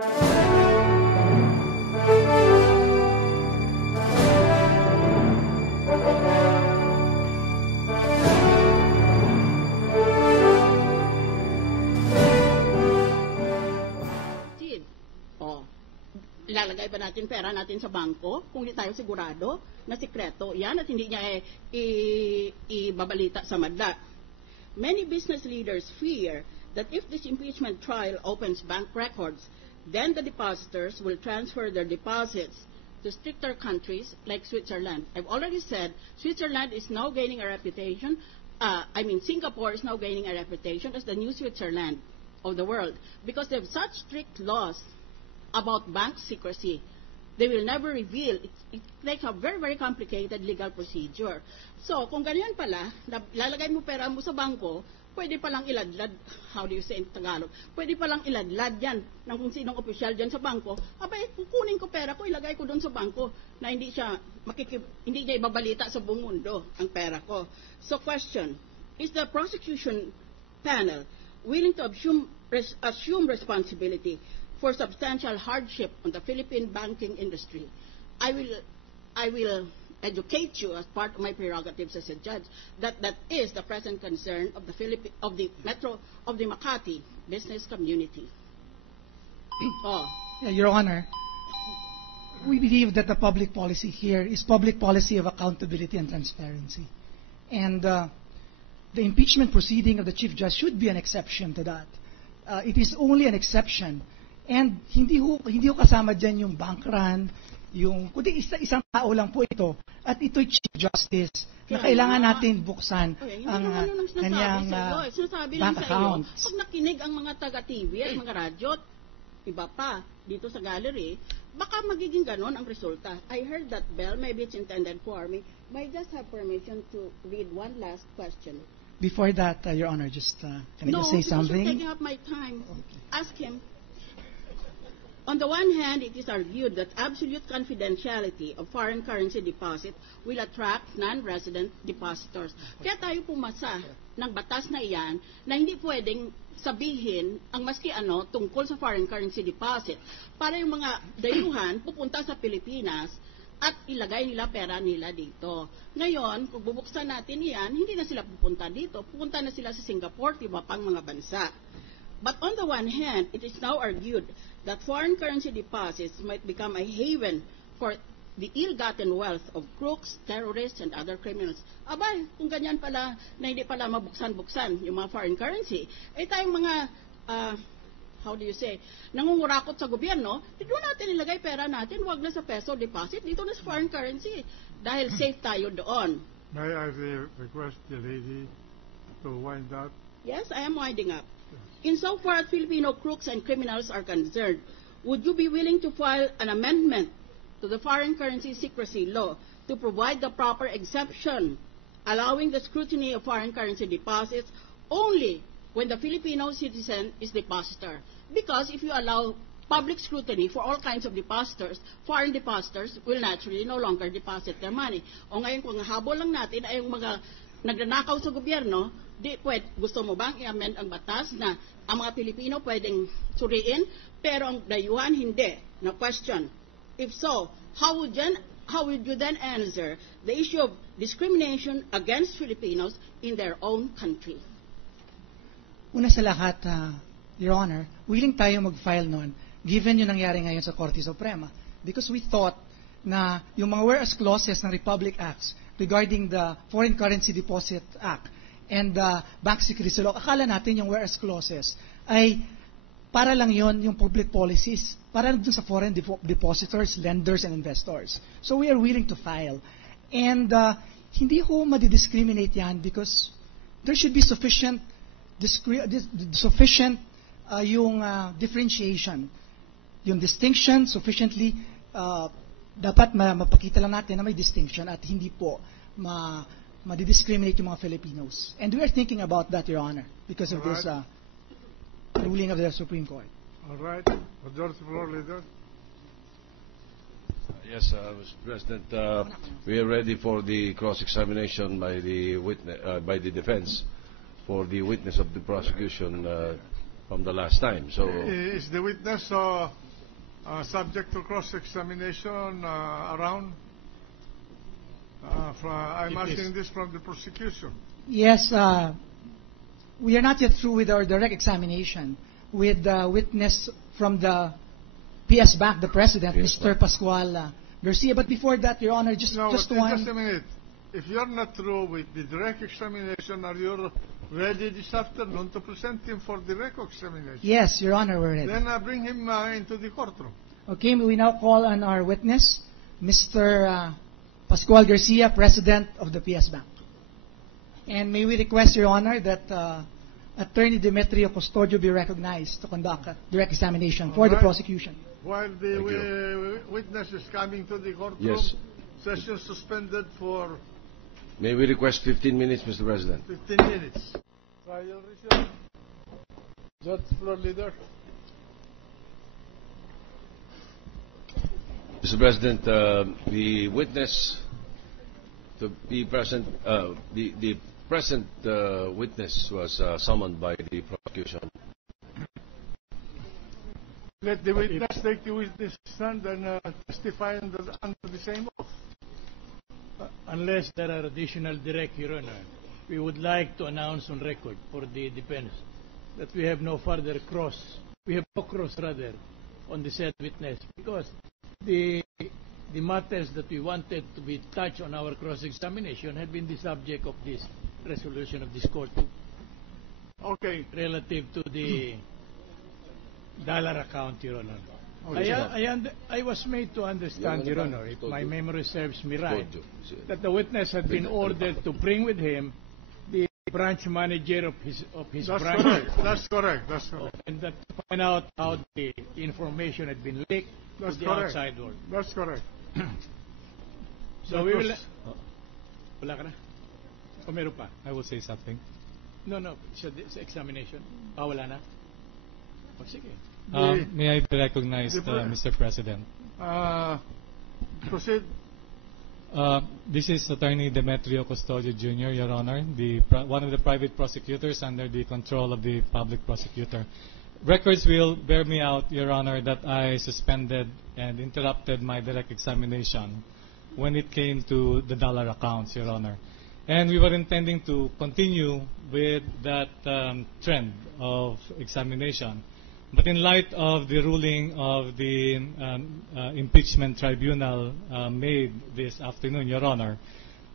Ilalagay ba natin pera natin sa bangko kung hindi tayo sigurado na sikreto yan at hindi niya ibabalita sa madla? Many business leaders fear that if this impeachment trial opens bank records, then the depositors will transfer their deposits to stricter countries like Switzerland. I've already said Switzerland is now gaining a reputation. Singapore is now gaining a reputation as the new Switzerland of the world because they have such strict laws about bank secrecy. They will never reveal. It takes a very, very complicated legal procedure. So, kung ganyan pala, lalagay mo pera mo sa bangko, pwede palang iladlad, how do you say in Tagalog, pwede palang iladlad yan ng kung sinong opisyal dyan sa bangko. Abay, kukunin ko pera ko, ilagay ko doon sa bangko na hindi niya ibabalita sa buong mundo ang pera ko. So, question, is the prosecution panel willing to assume responsibility for substantial hardship on the Philippine banking industry? I will educate you as part of my prerogatives as a judge that is the present concern of the Makati business community. Your Honor, we believe that the public policy here is public policy of accountability and transparency, and the impeachment proceeding of the Chief Judge should be an exception to that. It is only an exception. And hindi ho kasama dyan yung bank run, kundi isang tao lang po ito. At ito'y Chief Justice na kailangan natin buksan ang kanyang bank accounts. Pag nakinig ang mga taga-TV at mga radyo, iba pa, dito sa gallery, baka magiging ganon ang resulta. I heard that bell, maybe it's intended for me. May I just have permission to read one last question? Before that, Your Honor, can I just say something? No, taking up my time. Okay. Ask him. On the one hand, it is argued that absolute confidentiality of foreign currency deposit will attract non-resident depositors. Kaya tayo pumasa ng batas na iyan na hindi pwedeng sabihin ang maski ano tungkol sa foreign currency deposit para yung mga dayuhan pupunta sa Pilipinas at ilagay nila pera nila dito. Ngayon, kung bubuksan natin iyan, hindi na sila pupunta dito. Pupunta na sila sa Singapore, iba pang mga bansa. But on the one hand, it is now argued that foreign currency deposits might become a haven for the ill-gotten wealth of crooks, terrorists, and other criminals. Abay, kung ganyan pala, na hindi pala mabuksan-buksan yung mga foreign currency, tayong mga, nangungurakot sa gobyerno, dito natin ilagay pera natin, wag na sa peso deposit, dito na sa foreign currency, dahil safe tayo doon. May I request the lady to wind up? Yes, I am winding up. Insofar as Filipino crooks and criminals are concerned, would you be willing to file an amendment to the foreign currency secrecy law to provide the proper exception, allowing the scrutiny of foreign currency deposits only when the Filipino citizen is depositor? Because if you allow public scrutiny for all kinds of depositors, foreign depositors will naturally no longer deposit their money. O ngayon, kung habol lang natin ay yung mga nagnanakaw sa gobyerno, gusto mo bang i-amend ang batas na ang mga Pilipino pwedeng suriin, pero ang dayuhan hindi? Na question. If so, how would you then answer the issue of discrimination against Filipinos in their own country? Una sa lahat, Your Honor, willing tayo mag-file nun, given yung nangyari ngayon sa Korte Suprema. Because we thought na yung mga whereas clauses ng Republic Acts regarding the Foreign Currency Deposit Act and bank secrecy law, akala natin yung whereas clauses ay para lang yon yung public policies, para dun sa foreign depositors, lenders, and investors. So we are willing to file. And hindi ho madidiscriminate yan because there should be sufficient yung differentiation. Yung distinction, sufficiently, dapat mapakita lang natin na may distinction at hindi po ma-discriminate yung mga Filipinos. And we are thinking about that, Your Honor, because of this ruling of the Supreme Court. All right. Majority Floor Leader. Yes, Mr. President, we are ready for the cross-examination by the defense for the witness of the prosecution from the last time. So, is the witness subject to cross-examination around? I'm asking this from the prosecution. Yes, we are not yet through with our direct examination with the witness from the PS Bank, the president, PS Mr. Bank. Pascual Garcia. But before that, Your Honor, just No, just but one. just a minute. If you're not through with the direct examination, are you ready this afternoon to present him for direct examination? Yes, Your Honor, we're ready. Then bring him into the courtroom. Okay, we now call on our witness, Mr. Pascual Garcia, President of the PS Bank. And may we request, Your Honor, that Attorney Demetrio Custodio be recognized to conduct a direct examination for the Alright. prosecution. While Thank the witness is coming to the courtroom, Yes. session suspended for May we request 15 minutes, Mr. President? 15 minutes. Trial resumed. Judge Floor Leader. Mr. President, the witness to be present, the present witness was summoned by the prosecution. Let the witness take the witness stand and testify under the same oath. Unless there are additional direct, Your Honor, we would like to announce on record for the defense that we have no cross rather, on the said witness, because the matters that we wanted to be touched on our cross-examination had been the subject of this resolution of this court Okay. relative to the dollar account, Your Honor. Okay. I was made to understand, Your Honor, if my memory serves me right, that the witness had been ordered to bring with him the branch manager of his That's branch, correct. That's correct. That's correct. and that to find out how the information had been leaked That's to the correct. outside world. That's correct. So That we will. was- Wala ka na? O meron pa? I will say something. No, sa examination. Wala na? O sige. May I be recognized, the- Mr. President? Proceed. This is Attorney Demetrio Custodio Jr., Your Honor, one of the private prosecutors under the control of the public prosecutor. Records will bear me out, Your Honor, that I suspended and interrupted my direct examination when it came to the dollar accounts, Your Honor. And we were intending to continue with that trend of examination. But in light of the ruling of the impeachment tribunal made this afternoon, Your Honor,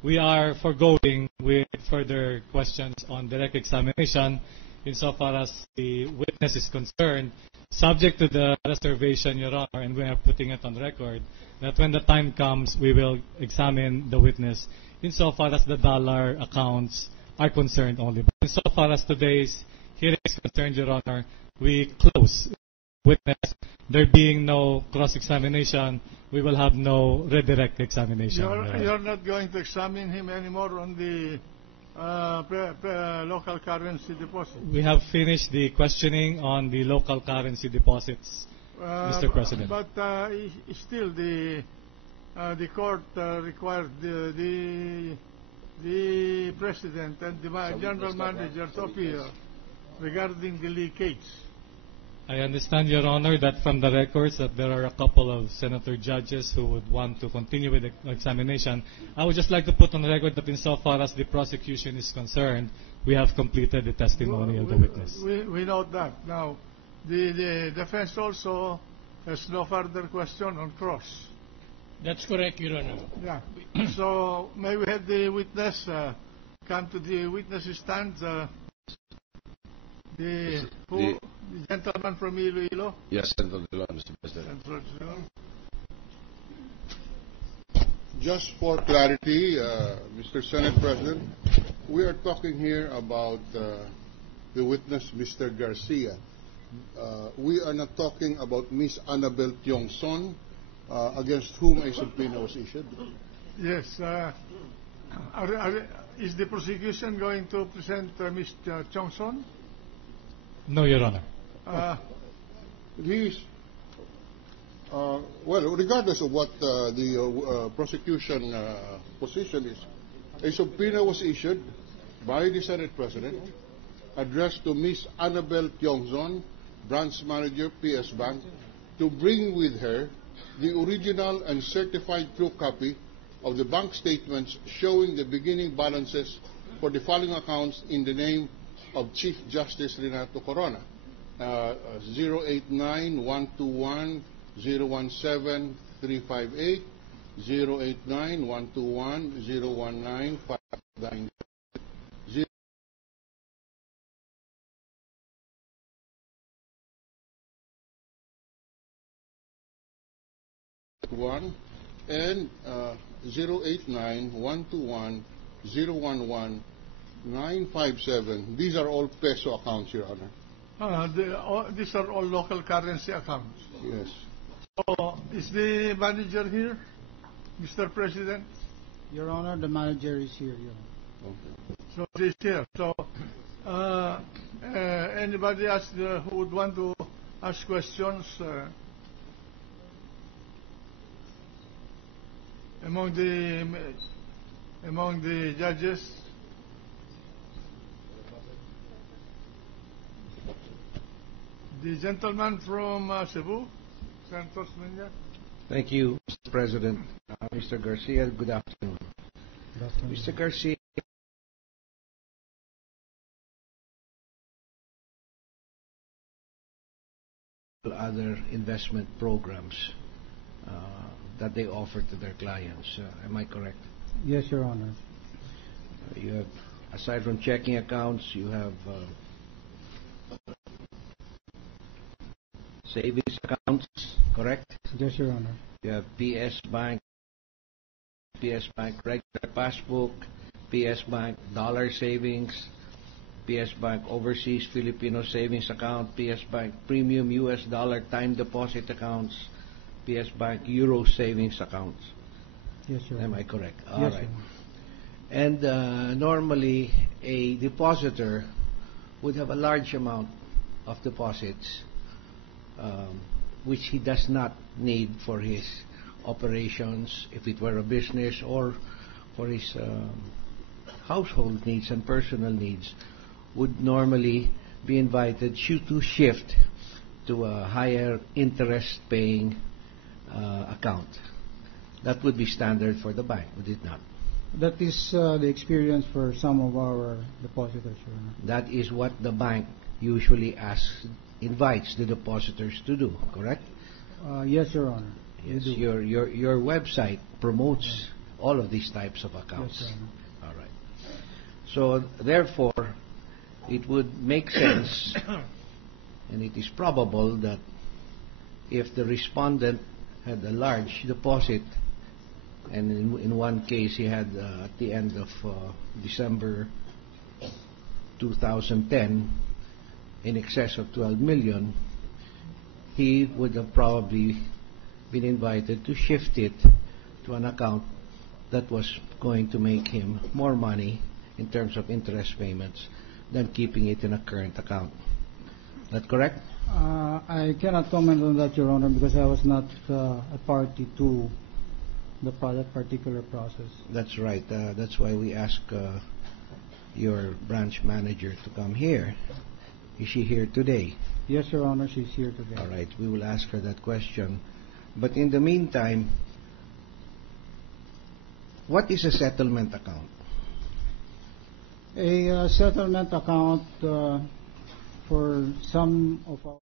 we are foregoing with further questions on direct examination insofar as the witness is concerned, subject to the reservation, Your Honor, and we are putting it on record, that when the time comes, we will examine the witness insofar as the dollar accounts are concerned only. But insofar as today's hearing is concerned, Your Honor, we close witness. There being no cross-examination, we will have no redirect examination. You're not going to examine him anymore on the local currency deposit. We have finished the questioning on the local currency deposits, Mr. President. But still, the court required the president and the general manager to appear regarding the leakage. I understand, Your Honor, that from the records that there are a couple of senator judges who would want to continue with the examination. I would just like to put on the record that insofar as the prosecution is concerned, we have completed the testimony of the witness. We note that. Now, the defense also has no further question on cross. That's correct, Your Honor. Yeah. So, may we have the witness come to the witness stand? The gentleman from Iloilo. Yes, Senator De Leon, Mr. President. Just for clarity, Mr. Senate President, we are talking here about the witness, Mr. Garcia. We are not talking about Miss Annabel Tiongson, against whom a subpoena was issued. Yes. Is the prosecution going to present Ms. Chongson? No, Your Honor. Well, regardless of what the prosecution position is, a subpoena was issued by the Senate President addressed to Ms. Annabel Tiongson, branch manager, PS Bank, to bring with her the original and certified true copy of the bank statements showing the beginning balances for the following accounts in the name of Chief Justice Renato Corona. 089-121-017-358, 089-121-019-590, and 089-121-011-957. These are all peso accounts, Your Honor. These are all local currency accounts. Yes. So, is the manager here, Mr. President? Your Honor, the manager is here, Your Honor. Okay. So, he's here. So, anybody else who would want to ask questions among the judges? The gentleman from Cebu, Santos Minya. Thank you, Mr. President. Mr. Garcia, good afternoon. Good afternoon. Mr. Garcia, other investment programs that they offer to their clients. Am I correct? Yes, Your Honor. You have, aside from checking accounts, you have savings accounts, correct? Yes, Your Honor. You have PS Bank regular passbook, PS Bank dollar savings, PS Bank overseas Filipino savings account, PS Bank premium US dollar time deposit accounts, PS Bank euro savings accounts. Yes, Your Honor. Am I correct? Yes, All right. Your Honor. And normally a depositor would have a large amount of deposits which he does not need for his operations, if it were a business, or for his household needs and personal needs, would normally be invited to shift to a higher interest paying account. That would be standard for the bank, would it not? That is the experience for some of our depositors, Your Honor. That is what the bank usually invites the depositors to do, correct? Yes, Your Honor. Yes. Your website promotes all of these types of accounts. Yes, Your Honor. All right. So therefore, it would make sense, and it is probable that if the respondent had a large deposit, and in one case he had at the end of December 2010 in excess of 12 million, he would have probably been invited to shift it to an account that was going to make him more money in terms of interest payments than keeping it in a current account. Is that correct? I cannot comment on that, Your Honor, because I was not a party to that particular process. That's right. That's why we ask your branch manager to come here. Is she here today? Yes, Your Honor, she's here today. All right. We will ask her that question. But in the meantime, what is a settlement account? A settlement account for some of our